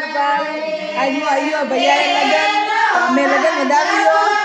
આયો ભૈયા લગન અમે લગન વધાવ્યો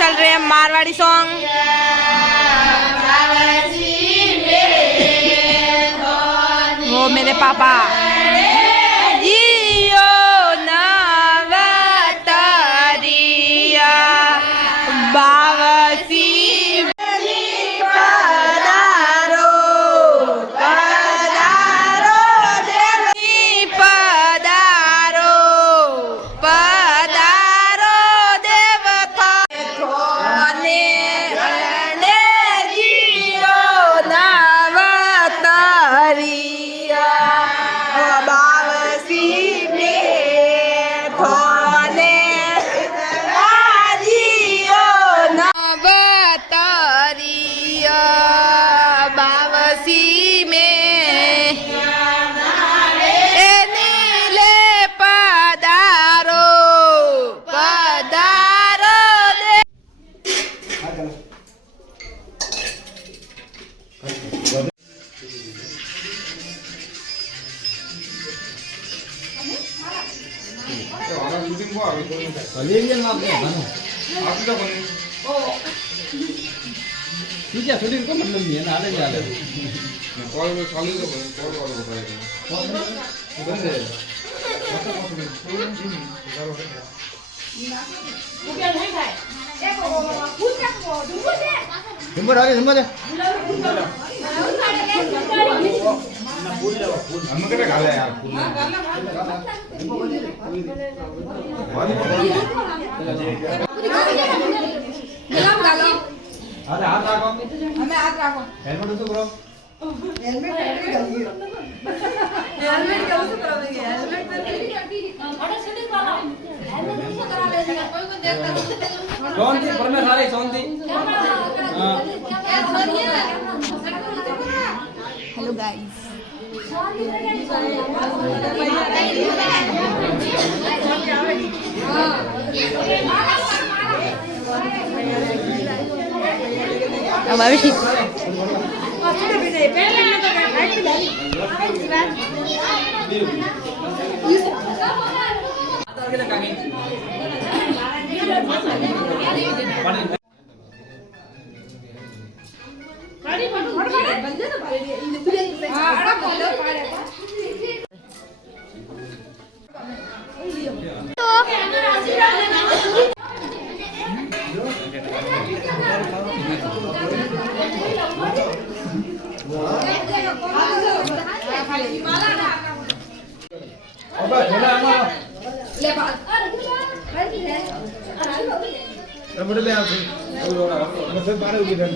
चल रहे हैं मारवाड़ी सॉन्ग वो मेरे पापा शूटिंग को मतलब नहीं है ना आले जाले कॉल में खाली तो कॉल वाला बताएगा बंद है જમવા આવે જમવા દે અમે કેટલે ગાલે યાર અરે હાથ રાખો અમે હાથ રાખો હેલ્મેટ ઉતો કરો હેલ્મેટ કેવું શું કરો હેલ્મેટ શાંતિ પરમે સારી શાંતિ હેલો ગાઈસ અમારે ઓબા જોલા આમાં લે બાદ રમડ લે આવશે અમે સબ બારે ઉભી રહે